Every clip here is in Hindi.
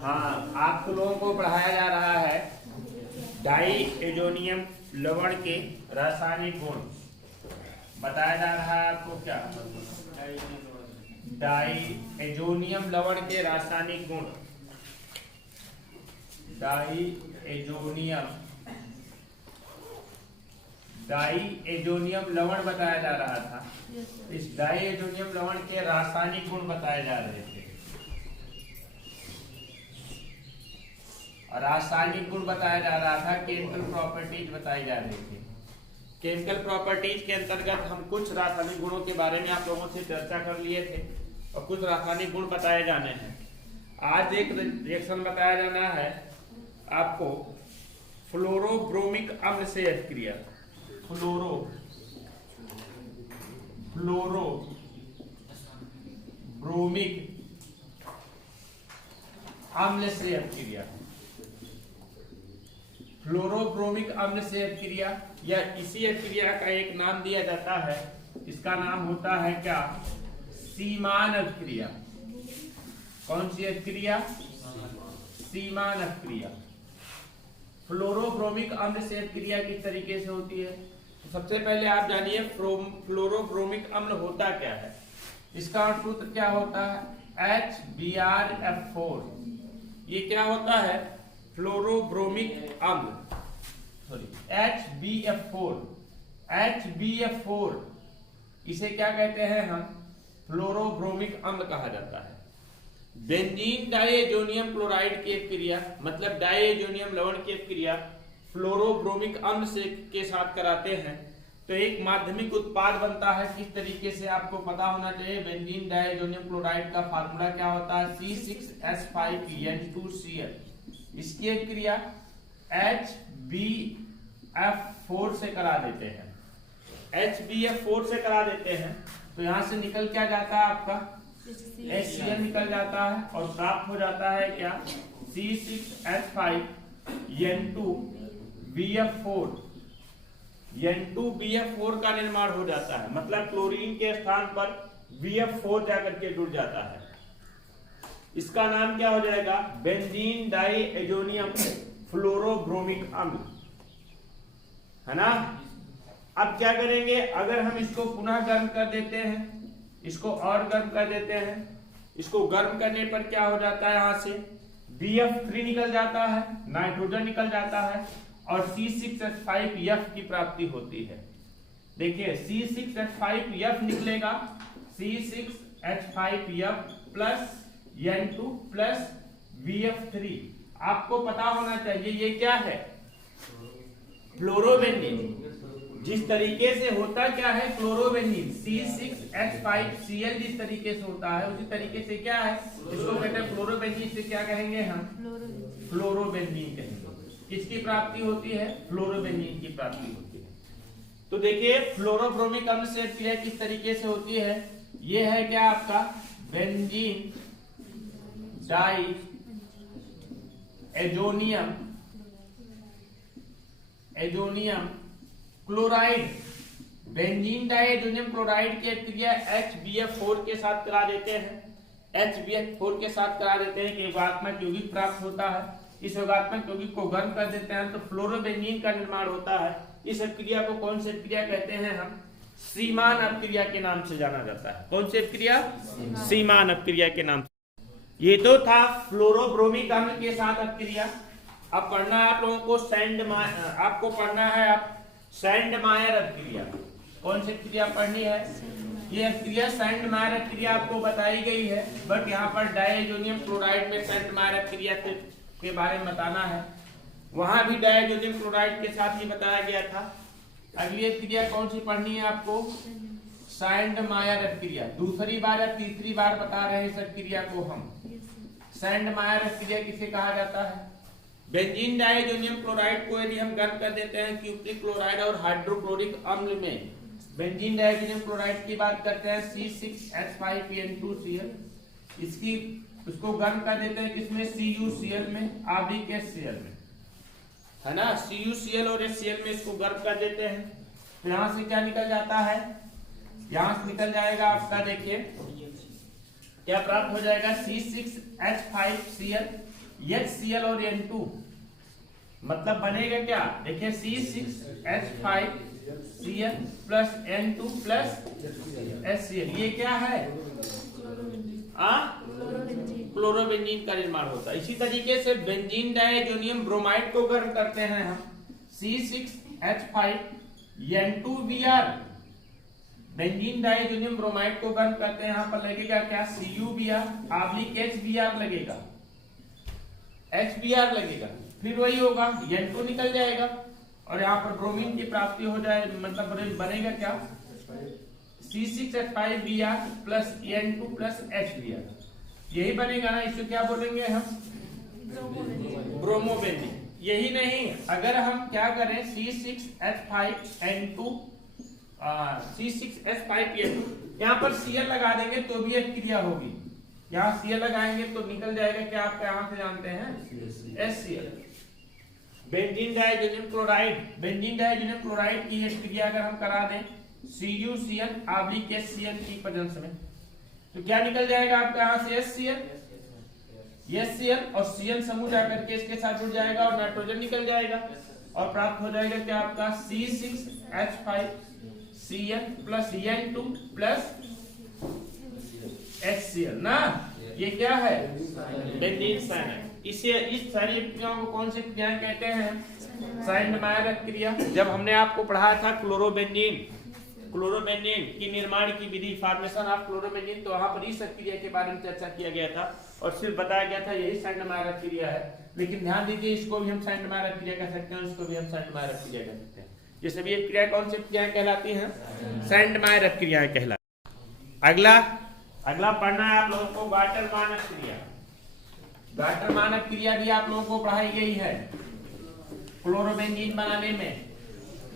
हाँ, आप लोगों को पढ़ाया जा रहा है डाई एजोनियम लवण के रासायनिक गुण। बताया जा रहा है आपको क्या, डाई एजोनियम लवण के रासायनिक गुण। डाई एजोनियम लवण बताया जा रहा था। इस डाई एजोनियम लवण के रासायनिक गुण बताए जा रहे थे। रासायनिक गुण बताया जा रहा था, केमिकल प्रॉपर्टीज बताई जा रही थी। केमिकल प्रॉपर्टीज के अंतर्गत हम कुछ रासायनिक गुणों के बारे में आप लोगों से चर्चा कर लिए थे और कुछ रासायनिक गुण बताए जाने हैं। आज एक रिएक्शन बताया जाना है आपको फ्लोरोब्रोमिक अम्ल से अभिक्रिया। फ्लोरोब्रोमिक अम्ल से अभिक्रिया। फ्लोरोब्रोमिक अम्ल से अभिक्रिया या इसी अभिक्रिया का एक नाम दिया जाता है, इसका नाम होता है क्या, सीमान अभिक्रिया। कौन सी अभिक्रिया, सीमान अभिक्रिया। फ्लोरोब्रोमिक अम्ल से अभिक्रिया किस तरीके से होती है, तो सबसे पहले आप जानिए फ्लोरोब्रोमिक अम्ल होता क्या है। इसका सूत्र क्या होता है, HBrF4। ये क्या होता है, फ्लोरोब्रोमिक अम्ल, सॉरी HBF4 इसे क्या कहते हैं हम, फ्लोरोब्रोमिक अम्ल कहा जाता है। बेंजीन डाइएजोनियम क्लोराइड की क्रिया, मतलब डाइएजोनियम लवण की क्रिया फ्लोरोब्रोमिक अम्ल से के साथ कराते हैं तो एक माध्यमिक उत्पाद बनता है। किस तरीके से आपको पता होना चाहिए। बेंजीन डाइएजोनियम क्लोराइड का फार्मूला क्या होता है, C6H5N2Cl। इसकी क्रिया HBF4 से करा देते हैं। HBF4 से करा देते हैं तो यहां से निकल क्या जाता है, आपका HCl निकल जाता है और प्राप्त हो जाता है क्या, C6H5N2BF4। N2BF4 का निर्माण हो जाता है, मतलब क्लोरीन के स्थान पर BF4 जाकर के जुड़ जाता है। इसका नाम क्या हो जाएगा, बेंजीन डाइएजोनियम फ्लोरोब्रोमिक अम्ल, है ना। अब क्या करेंगे, अगर हम इसको पुनः गर्म कर देते हैं, इसको और गर्म कर देते हैं, इसको गर्म करने पर क्या हो जाता है, यहां से BF3 निकल जाता है, नाइट्रोजन निकल जाता है और C6H5F की प्राप्ति होती है। देखिए C6H5F निकलेगा, C6H5F plus N2 plus BF3। आपको पता होना चाहिए ये क्या है, फ्लोरोबेंजीन। जिस तरीके से होता क्या है फ्लोरोबेंजीन, C6H5Cl जिस तरीके से होता है उसी तरीके से क्या है, इसको कहते हैं फ्लोरोबेंजीन। से क्या कहेंगे हम, फ्लोरोबेंजीन कहेंगे। किसकी प्राप्ति होती है, फ्लोरोबेंजीन की प्राप्ति होती है। तो देखिए फ्लोरोब्रोमिक अम्ल से अभिक्रिया किस तरीके से होती है, ये है क्या आपका benzene diazonium chloride. Benzene diazonium chloride की अभिक्रिया HBF4 के साथ करा देते हैं। HBF4 के साथ करा देते हैं कि योगात्मक यौगिक प्राप्त होता है। इस योगात्मक यौगिक को गर्म कर देते हैं तो फ्लोरोबेंजीन का निर्माण होता है। इस अभिक्रिया को कौन सी अभिक्रिया कहते हैं हम, सीमान अभिक्रिया के नाम से जाना जाता है। कौन सी अभिक्रिया, सीमान अभिक्रिया के नाम से। ये तो था फ्लोरोब्रोमिक अम्ल के साथ अभिक्रिया। अब पढ़ना है आप लोगों को आपको पढ़ना है आप सैंडमायर अभिक्रिया। कौन सी अभिक्रिया पढ़नी है, ये अभिक्रिया सैंडमायर अभिक्रिया आपको बताई गई है, बट यहाँ पर डाइएजोनियम क्लोराइड में सैंडमायर अभिक्रिया के बारे में बताना है। वहां भी डाइएजोनियम क्लोराइड के साथ ही बताया गया था। अगली अभिक्रिया कौन सी पढ़नी है आपको, सैंडमायर अभिक्रिया। दूसरी बार या तीसरी बार बता रहे हैं इस अभिक्रिया को हम। सैंडमायर अभिक्रिया किसे कहा जाता है, बेंजीन डाइएजोनियम क्लोराइड को यदि हम गर्म कर देते हैं क्यूप्रिक क्लोराइड और हाइड्रोक्लोरिक अम्ल में, बेंजीन डाइएजोनियम क्लोराइड की बात करते हैं C6H5N2Cl, इसको गर्म कर देते हैं किसमें, CuCl में, आवधिक HCl में, है ना। CuCl और HCl में इसको गर्म कर देते हैं तो यहां से क्या निकल जाता है, यहां से निकल जाएगा आपका, देखिए क्या प्राप्त हो जाएगा, C6H5Cl, HCl और N2, मतलब बनेगा क्या, देखिए C6H5Cl plus N2 plus HCl, ये क्या है, क्लोरोबेंजीन का निर्माण होता है। इसी तरीके से बेंजीन डाइएजोनियम ब्रोमाइड को गर्म करते हैं हम, C6H5N2Br, बेंजीन डाइएजोनियम ब्रोमाइड को गर्म करते हैं, यहाँ पर लगेगा क्या, CuBr ऑब्लिक HBr लगेगा, HBr लगेगा, फिर वही होगा, N2 निकल जाएगा और यहाँ पर ब्रोमीन की प्राप्ति हो जाए, मतलब बनेगा क्या, C6H5Br plus N2 plus HBr, यही बनेगा ना, इसको क्या बोलेंगे हम, ब्रोमोबेंजीन। यही नहीं, अगर हम क्या करें, C6H5N2 C6H5N2 यहाँ पर Cl लगा देंगे तो भी एक क्रिया होगी, यहाँ Cl लगाएंगे तो निकल जाएगा क्या, आप यहाँ से जानते हैं, HCl। Benzene diazonium chloride, benzene diazonium chloride की एक क्रिया अगर हम करा दें CuCl ऑब्लिक HCl की प्रेजेंस में, तो क्या निकल जाएगा आपका, यहाँ से HCl और Cl समूह जाकर के इसके साथ जुड़ जाएगा और नाइट्रोजन निकल जाएगा और प्राप्त हो जाएगा क्या आपका, C6H5Cl plus N2 plus HCl ना, ये क्या है, बेंजीन साइनाइड। इसे, इस सारी क्रियाओं को कौन सी क्रियाएं कहते हैं, साइंडमायर क्रिया। जब हमने आपको पढ़ाया था क्लोरोबेंजीन की निर्माण की विधि, फॉर्मेशन ऑफ क्लोरोबेंजीन, तो वहां पर इस क्रिया के बारे में चर्चा किया गया था और सिर्फ बताया गया था यही साइंडमायर क्रिया है, लेकिन ध्यान दीजिए इसको भी हम साइंडमायर क्रिया कह सकते हैं, इसको भी हम साइंडमायर क्रिया कह सकते हैं। ये सभी एक क्रिया कौन सी क्रिया कहलाती है, साइंडमायर क्रिया कहलाती। अगला पढ़ना है आप लोगों को गाटर मानक क्रिया। गाटर मानक क्रिया भी आप लोगों को पढ़ाई गई है क्लोरोबेंजीन बनाने में।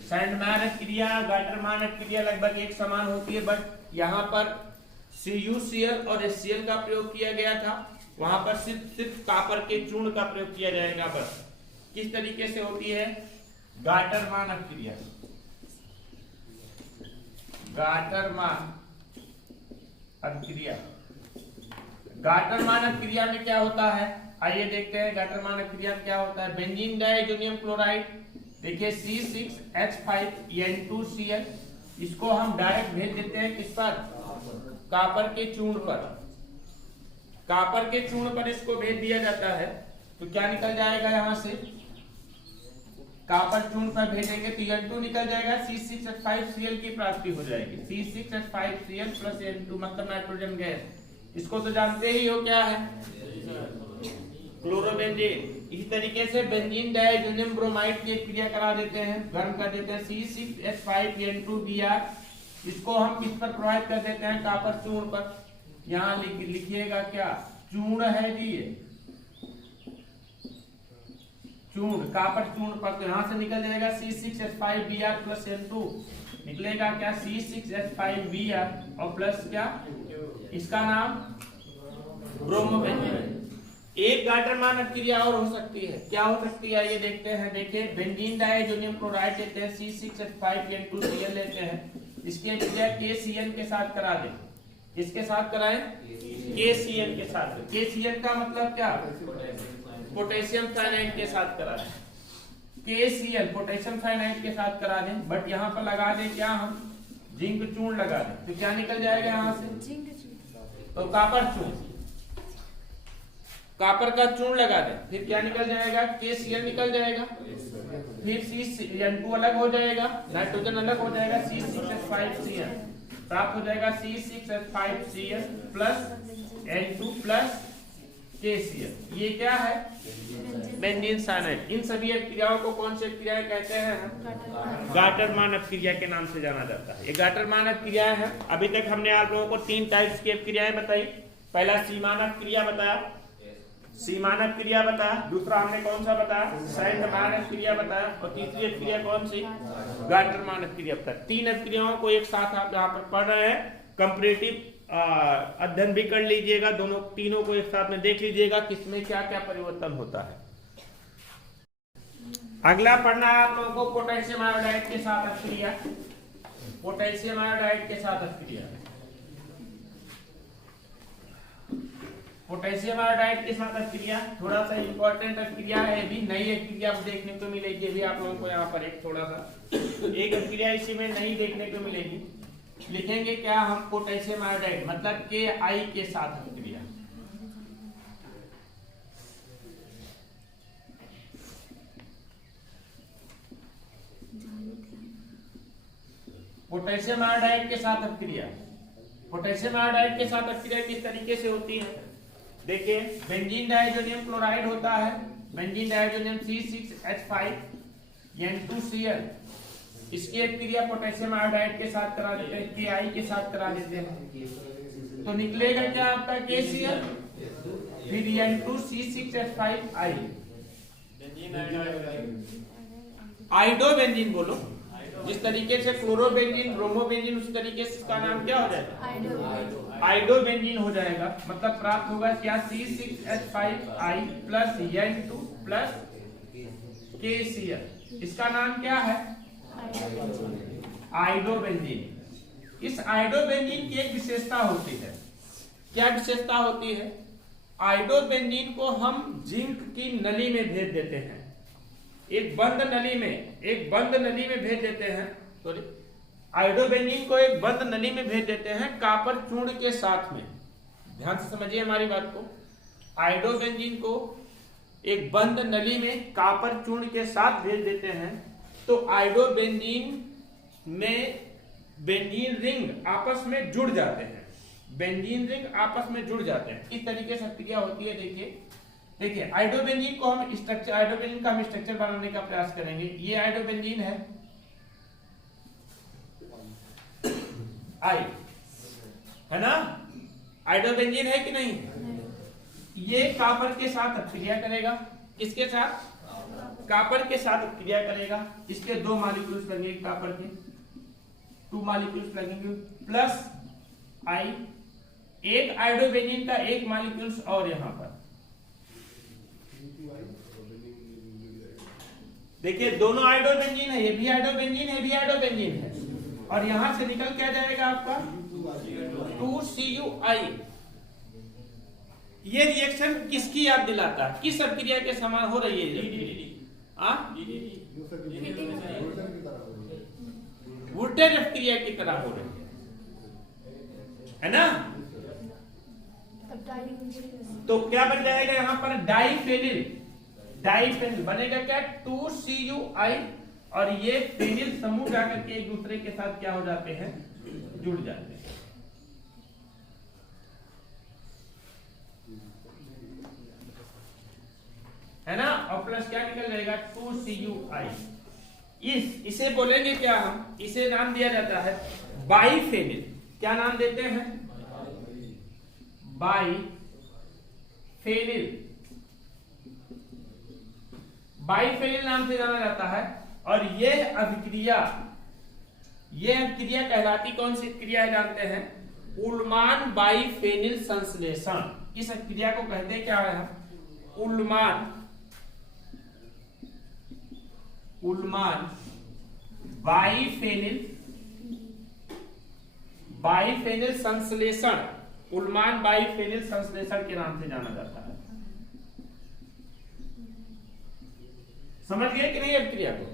साइंडमायर क्रिया, गाटर मानक क्रिया लगभग एक समान होती है, बट यहाँ पर CuCl और HCl का प्रयोग किया गया था, वहां पर सिर्फ कापर के चूर्ण का प्रयोग किया जाएगा बस। किस तरीके से होती है गाटर मानक क्रिया, गाटर मानक क्रिया। गाटर मानक क्रिया में क्या होता है, आइए देखते हैं गाटर मानक क्रिया में क्या होता है। बेंजीन डाइएजोनियम क्लोराइड, देखिए C6H5N2Cl, इसको हम डायरेक्ट भेज देते हैं किस पर, कापर के चूर्ण पर, कापर के चूर्ण पर इसको भेज दिया जाता है, तो क्या निकल जाएगा, यहां से कापर चूर्ण पर भेजेंगे तो N2 निकल जाएगा, C6H5Cl की प्राप्ति हो जाएगी, C6H5Cl प्लस N2 मतलब नाइट्रोजन गैस। इसको तो जानते ही हो क्या है, क्लोरोबेंजीन। इसी तरीके से बेंजीन डाइएजोनियम ब्रोमाइड की क्रिया करा देते हैं, गर्म कर देते हैं, C6H5N2Br, इसको हम किस पर प्रभावित कर देते हैं, कापर चूर्ण पर। यहाँ लिखिएगा क्या, चूर्ण है जी, ये चूर्ण, कापर चूर्ण पर, तो यहाँ से निकल जाएगा C6H5Br प्लस N2, निकलेगा क्या, C6H5Br और प्लस क्या, इसका नाम ब्रोमोबेंजीन। एक गाटर मानक क्रिया और हो सकती है, क्या हो सकती है ये देखते हैं। देखिए बेंजीन डाइएजोनियम क्लोराइड लेते हैं, C6H5N2Cl लेते हैं, इसके क्रिया KCl के साथ करा दें, किसके साथ कराएं, KCl के साथ। KCl का मतलब क्या, पोटेशियम साइनाइड के साथ करा दें, KCl पोटेशियम साइनाइड के साथ करा दें, बट यहाँ पर लगा दें क्या, हम जिंक चूर्ण लगा दें, तो क्या निकल जाएगा यहाँ से, तो कापर चूर्ण, कापर का चूर्ण लगा दें, फिर क्या निकल जाएगा, KCl निकल जाएगा, फिर N2 अलग हो जाएगा, नाइट्रोजन अलग हो जाएगा, C6H5Cl प्राप्त हो जाएगा, C6H5Cl plus N2 plus KCl। ये क्या है, बेंजीन साइनाइड। इन सभी क्रियाओं को कौन से क्रिया कहते हैं, गाटर मानक क्रिया के नाम से जाना जाता है। ये गाटर मानक क्रिया है। अभी तक हमने आप लोगों को 3 टाइप्स की क्रियाएं बताई। पहला सीमानक क्रिया बताया, सीमानक क्रिया बताया, दूसरा हमने कौन सा बताया, साइंडमायर क्रिया बताया, और तीसरी क्रिया कौन सी, गाटर मानक क्रिया बताया। 3 क्रियाओं को एक साथ आप यहाँ पर पढ़ रहे हैं, कंपैरेटिव अध्ययन भी कर लीजिएगा, दोनों तीनों को एक साथ में देख लीजिएगा किसमें क्या क्या परिवर्तन होता है। अगला पढ़ना है आप लोगों को पोटेशियम आयोडाइड के साथ क्रिया, पोटेशियम आयोडाइड के साथ क्रिया। पोटेशियम आयोडाइड के साथ अभिक्रिया, थोड़ा सा इंपॉर्टेंट अभिक्रिया है, भी नई अभिक्रिया देखने को मिलेगी। अभी आप लोगों को यहाँ पर एक थोड़ा सा एक अभिक्रिया इसी में नई देखने को मिलेगी। लिखेंगे क्या हम, पोटेशियम आयोडाइड मतलब KI के साथ अभिक्रिया। पोटेशियम आयोडाइड के साथ अभिक्रिया, पोटेशियम आयोडाइड के साथ अभिक्रिया किस तरीके से होती है? देखिए, बेंजीन डाइजोनियम क्लोराइड होता है, बेंजीन डाइजोनियम C6H5 N2Cl, इसकी अभिक्रिया पोटेशियम आयोडाइड के साथ करा देते हैं, KI के साथ करा देते हैं, तो निकलेगा क्या आपका KCl, फिर N2C6H5I, आइडोबेंजीन बोलो। जिस तरीके से क्लोरोबेंजीन, ब्रोमोबेंजीन, उस तरीके से इसका नाम क्या हो जाएगा? आइडोबेंजीन हो जाएगा। मतलब प्राप्त होगा क्या, C6H5I plus N2 plus KCl, इसका नाम क्या है? आइडोबेंजीन। इस आइडोबेंजीन की एक विशेषता होती है, क्या विशेषता होती है? आइडोबेंजीन को हम जिंक की नली में भेज देते हैं, एक बंद नली में भेज देते हैं, सॉरी, आइडोबेंजीन को एक बंद नली में भेज देते हैं कॉपर चूर्ण के साथ में। ध्यान से समझिए हमारी बात को, आइडोबेंजीन को एक बंद नली में कॉपर चूर्ण के साथ भेज देते हैं, तो आइडोबेंजीन में बेंजीन रिंग आपस में जुड़ जाते हैं, बेंजीन रिंग आपस में जुड़ जाते हैं। इस तरीके से क्रिया होती है। देखिए आइडोबेंजीन को हम स्ट्रक्चर, आइडोबेंजीन का हम स्ट्रक्चर बनाने का प्रयास करेंगे। ये आइडोबेंजीन है, आई है ना, आइडोबेंजीन है कि नहीं? ये कॉपर के साथ अभिक्रिया करेगा, किसके साथ? कॉपर के साथ अभिक्रिया करेगा। इसके 2 मॉलिक्यूल्स लगेंगे कॉपर के, 2 मॉलिक्यूल्स लगेंगे प्लस आई, एक आइडोबेंजीन का एक मॉलिक्यूल्स और यहां पर देखिए, दोनों आइडोबेंजीन है, ये भी आइडोबेंजीन है, ये भी आइडोबेंजीन है, और यहां से निकल क्या जाएगा आपका 2CuI। ये रिएक्शन किसकी याद दिलाता है, किस अभिक्रिया के समान हो रही है? वोल्टेज अभिक्रिया की तरह हो रही है ना। तो क्या बन जाएगा यहाँ पर, डाइफेनिल, डाइफेनिल बनेगा क्या, 2CuI, और ये फेनिल समूह जाकर के एक दूसरे के साथ क्या हो जाते हैं, जुड़ जाते हैं, है ना। और प्लस क्या निकल जाएगा, 2CuI। इसे बोलेंगे क्या हम, इसे नाम दिया जाता है बाइफेनिल। क्या नाम देते हैं? बाइफेनिल, बाइफेनिल नाम से जाना जाता है। और यह अभिक्रिया कहलाती कौन सी क्रिया है जानते हैं? उल्मान बाइफेनिल संश्लेषण। इस क्रिया को कहते हैं क्या है हम, उल्मान बाइफेनिल संश्लेषण, उल्मान बाइफेनिल संश्लेषण के नाम से जाना जाता है। समझ गए कि नहीं अभिक्रिया को?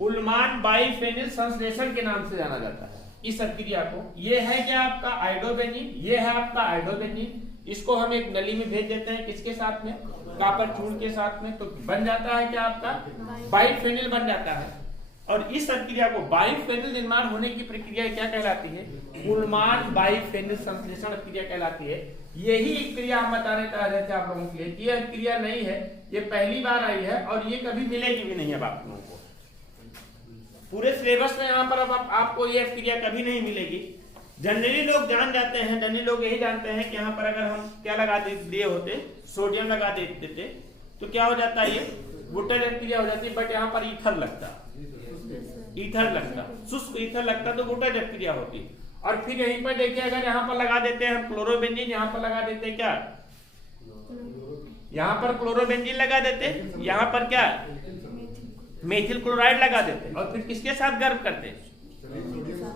उल्मान बाइफेनिल संश्लेषण के नाम से जाना जाता है इस अभिक्रिया को। ये है क्या आपका आइडोबेंजीन, ये है आपका आइडोबेंजीन। इसको हम एक नली में भेज देते हैं, किसके साथ में? कॉपर चूर्ण के साथ में। तो बन जाता है क्या आपका, बाइफेनिल बन जाता है। और इस अभिक्रिया को, बाइफेनिल निर्माण होने की प्रक्रिया क्या कहलाती है? उल्मान बाइफेनिल संश्लेषण अभिक्रिया कहलाती है। यही क्रिया हम बताने चाह रहे थे आप लोगों के लिए। ये अभिक्रिया नहीं है, ये पहली बार आई है और ये कभी मिलेगी भी नहीं अब आप लोगों को। पूरे सिलेबस में यहाँ पर अब आपको ये अभिक्रिया कभी नहीं मिलेगी। जनरली लोग जान जाते हैं, जनरली लोग यही जानते हैं कि यहाँ पर अगर हम क्या लगा दिए होते, सोडियम लगा देते तो क्या हो जाता है, ये वोटर अभिक्रिया हो जाती है। बट यहाँ पर ईथर लगता, शुष्क ईथर लगता तो वोटर अभिक्रिया होती। और फिर यहीं पर देखिए, अगर यहाँ पर लगा देते हैं हम क्लोरोबेंजीन, यहाँ पर लगा देते क्या, यहाँ पर क्लोरोबेंजीन लगा देते, यहाँ पर क्या मेथिल क्लोराइड लगा देते, और फिर किसके साथ गर्म करते,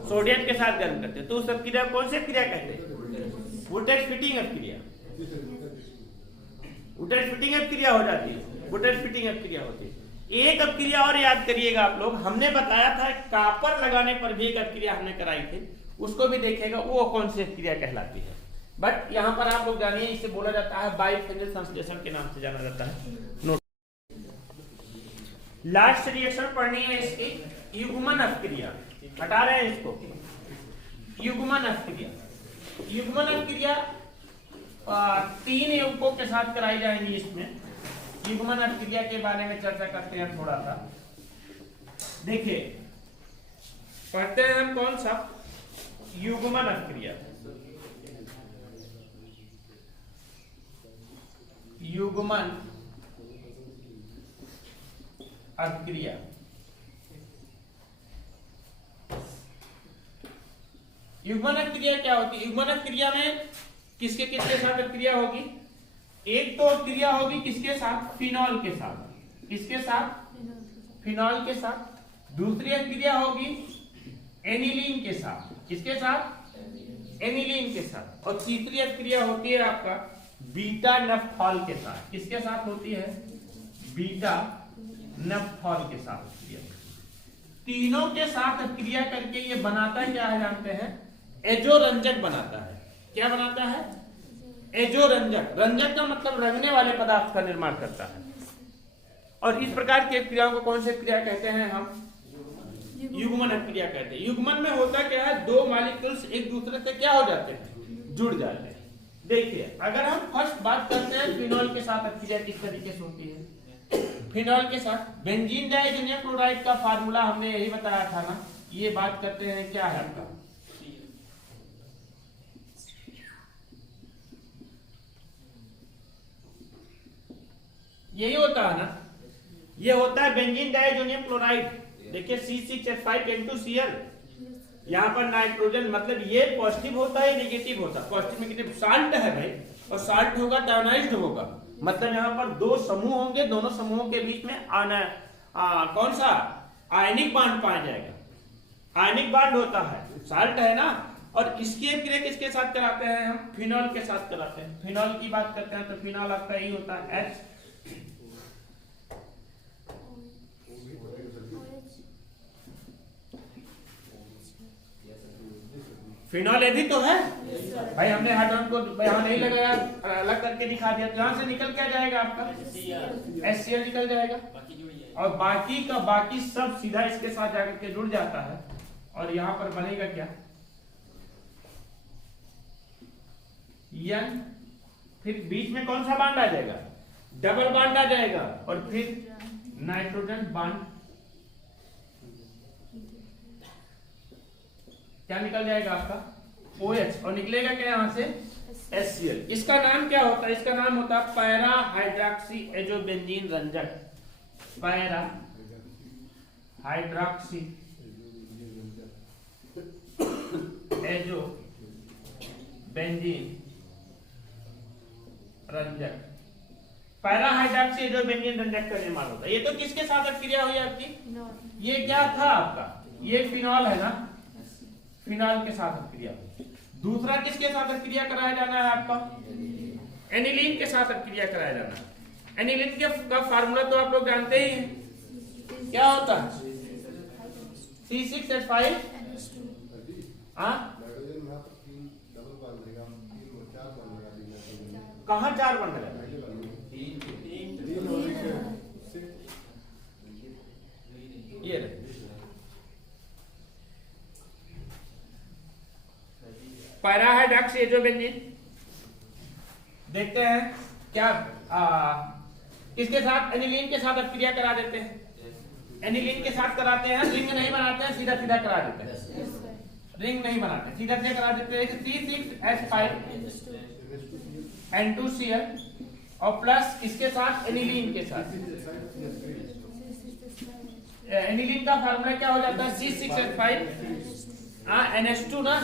सोडियम के साथ गर्म करते। तो उस अभिक्रिया कौन सी क्रिया कहते हैं? वोल्टेज फिटिंग अभिक्रिया। बुटेट फिटिंग अपक्रिया हो जाती है, बुटेट फिटिंग अपक्रिया होती है। एक अपक्रिया और याद करिएगा आप लोग, हमने बताया था कापर लगाने पर भी एक अपक्रिया हमने कराई थी, उसको भी देखेगा वो कौन सी अपक्रिया कहलाती है। बट यहाँ पर आप लोग जानिए इसे बोला जाता है बाइफेनिल संश्लेषण के नाम से जाना जाता है। नोट, लास्ट रिएक्शन पढ़नी है इसकी युग्मन अपक्रिया, हटा रहे हैं इसको। युग्मन अपक्रिया, युग्मन अपक्रिया 3 यौगिकों के साथ कराई जाएंगी। इसमें युग्मन अपक्रिया के बारे में चर्चा करते हैं थोड़ा सा। देखिए पढ़ते हैं हम कौन सा, युग्मन अपक्रिया। युग्मन अपक्रिया युग्मन अपक्रिया क्या होती है? युग्मन अपक्रिया में किसके किसके साथ अपक्रिया होगी? एक तो क्रिया होगी किसके साथ? फिनॉल के साथ। किसके साथ? फिनॉल के साथ। दूसरी क्रिया होगी एनिलीन के साथ। किसके साथ? एनिलीन के साथ। और तीसरी क्रिया होती है आपका बीटा नफ्थॉल के साथ। किसके साथ होती है? बीटा नफ्थॉल के साथ क्रिया। तीनों के साथ क्रिया करके ये बनाता क्या है जानते हैं? एजोरंजक बनाता है। क्या बनाता है? एजोरंजक। रंजक का मतलब रंगने वाले पदार्थ का निर्माण करता है। और इस प्रकार की क्रियाओं को कौन सी क्रिया कहते हैं? हम युग्मन क्रिया कहते हैं। युग्मन में होता क्या है? 2 मॉलिक्यूल्स एक दूसरे से क्या हो जाते हैं? जुड़ जाते हैं। देखिए अगर हम फर्स्ट बात करते हैं फिनॉल के साथ क्रिया किस तरीके से होती है। फिनॉल के साथ बेंजीन डाइअमोनियम क्लोराइड का फार्मूला हमने यही बताया था ना। ये बात करते हैं क्या है आपका? यही होता है ना, ये होता है बेंजीन डाइअमोनियम क्लोराइड। देखिए C6H5N2Cl। यहाँ पर नाइट्रोजन, मतलब ये पॉजिटिव होता है नेगेटिव होता है? Positive negative. साल्ट है भाई, और साल्ट होगा डायोनाइज्ड होगा, मतलब यहाँ पर 2 समूह होंगे, दोनों समूहों के बीच में कौन सा आयनिक बांड पाया जाएगा। आयनिक बांड होता है, साल्ट है ना। और इसकी क्रिया किसके साथ कराते हैं हम? फिनॉल के साथ कराते हैं। फिनॉल की बात करते हैं तो फिनॉल आपका यही होता है H। फिनॉल ये भी तो है भाई, हमने हाइड्रोजन को यहाँ नहीं लगाया, अलग करके दिखा दिया, तो यहाँ से निकल क्या जाएगा आपका? HCl निकल जाएगा। और बाकी का बाकी सब सीधा इसके साथ जाकर के जुड़ जाता है। और यहाँ पर बनेगा क्या? N। फिर बीच में कौन सा बांड आ जाएगा? डबल बांड आ जाएगा। और फिर नाइट्रोजन बांड क्या निकल जाएगा आपका? OH। और निकलेगा क्या यहाँ से? HCl। इसका नाम क्या होता है? इसका नाम होता है पैरा हाइड्रॉक्सी एजोबेंजीन रंजक। पैरा हाइड्रॉक्सी एजो बेंजीन रंजक। पैरा हाइड्रॉक्सी एजोबेंजीन रंजक का निर्माण होता है। ये तो किसके साथ क्रिया हुई आपकी? ये क्या था आपका? ये फिनॉल है ना, फिनॉल के साथ क्रिया। दूसरा किसके साथ क्रिया कराया जाना है आपका? एनिलीन के साथ क्रिया कराया जाना है। एनिलीन के का फार्मूला तो आप लोग जानते ही हैं, क्या होता है? C6H5। कहाँ 4 बन रहा है? ये पैरा हाइड्रॉक्सी एजोबेंजीन। देखते हैं क्या किसके साथ? एनिलीन के साथ क्रिया करा देते हैं। एनिलीन के साथ कराते हैं, रिंग नहीं बनाते हैं, सीधा सीधा करा देते हैं। रिंग नहीं बनाते, सीधा सीधा करा देते हैं। C6H5 N2Cl और प्लस किसके साथ? एनिलीन के साथ। एनिलीन का फार्मूला क्या हो जाता है? C6H5 NH2 ना,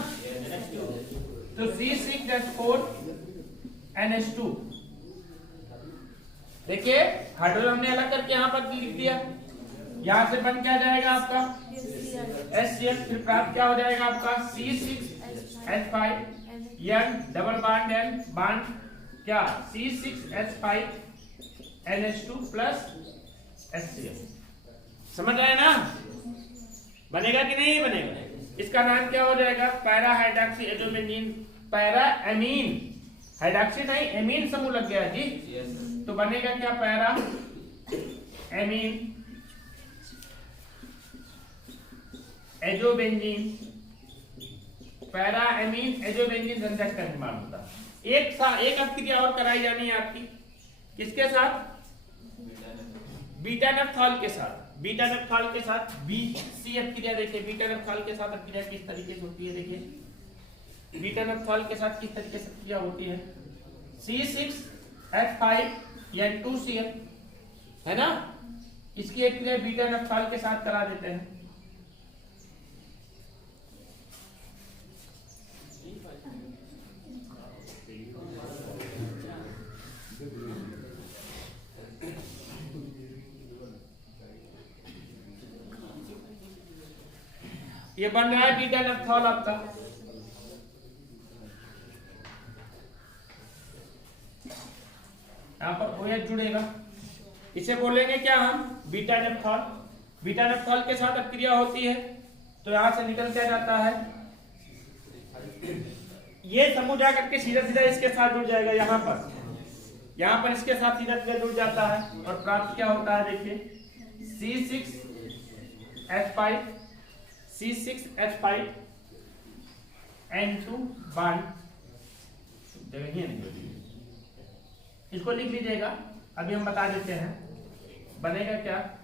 तो C6H4 NH2। देखिए हाइड्रोजन हमने अलग करके यहाँ पर लिख दिया। यहाँ से बन क्या जाएगा आपका? HCl। फिर प्राप्त क्या हो जाएगा आपका? C6H5 N double bond N bond क्या C6H5NH2 प्लस HCl। समझ रहे हैं ना? बनेगा कि नहीं बनेगा? इसका नाम क्या हो जाएगा? Para hydroxy azobenzene, para amine, hydroxy नहीं एमीन समूह लग गया जी। तो बनेगा क्या? Para amine azobenzene, para amine azobenzene रंजक का निर्माण होता है। एक अभिक्रिया और कराई जानी है आपकी, किसके साथ? बीटा नफ्थॉल के साथ। बीटा नफ्थॉल के साथ BC अभिक्रिया देखिए, बीटा नफ्थॉल के साथ अभिक्रिया किस तरीके से होती है देखिए। बीटा नफ्थॉल के साथ किस तरीके से अभिक्रिया होती है? C6H5N2Cl है ना, इसकी अभिक्रिया बीटा नफ्थॉल के साथ करा देते हैं। ये बन रहा है बीटा नफ्थॉल आपका। यहां पर OH जुड़ेगा, इसे बोलेंगे क्या हम? बीटा नफ्थॉल। बीटा नफ्थॉल के साथ अभिक्रिया होती है तो यहां से निकल क्या जाता है? ये समूह जाकर के सीधा सीधा इसके साथ जुड़ जाएगा, यहां पर इसके साथ सीधा सीधा जुड़ जाता है और प्राप्त क्या होता है देखिए, C6H5N2 बाई, जगह ही नहीं, इसको लिख लीजिएगा, अभी हम बता देते हैं बनेगा क्या।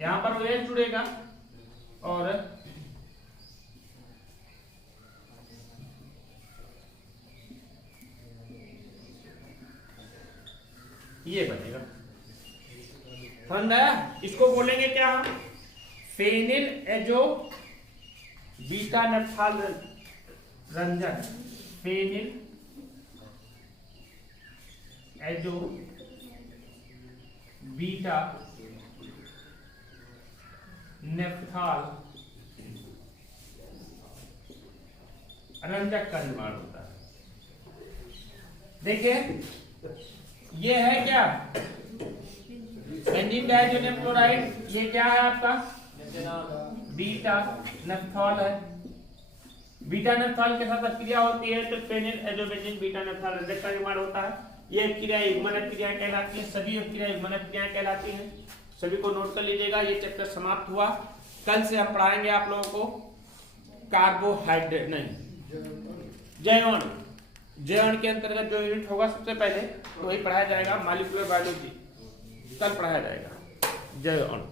यहां पर OH जुड़ेगा और ये बनेगा। समझ आया? इसको बोलेंगे क्या हम? फेनिल एजो बीटा नफ्थॉल रंजक, फेनिल एजो बीटा नफ्थॉल रंजक का निर्माण होता है। देखिए ये है क्या? बेंजीन डाइअमोनियम क्लोराइड, ये क्या है आपका? बीटा नफ्थॉल है। बीटा नफ्थॉल के साथ अभिक्रिया होती है तो फेनिल एजोबेंजीन बीटा नफ्थॉल रंजक का निर्माण होता है। ये अभिक्रिया युग्मन अभिक्रिया कहलाती है, सभी अभिक्रिया युग्मन अभिक्रिया कहलाती हैं। सभी को नोट कर लीजिएगा। ये चैप्टर समाप्त हुआ। कल से हम पढ़ाएंगे आप लोगों को कार्बोहाइड्रेट नहीं जैव अणु के अंतर्गत जो यूनिट होगा सबसे पहले वही पढ़ाया जाएगा, मॉलिक्यूलर बायोलॉजी कल पढ़ाया जाएगा, जैव अणु।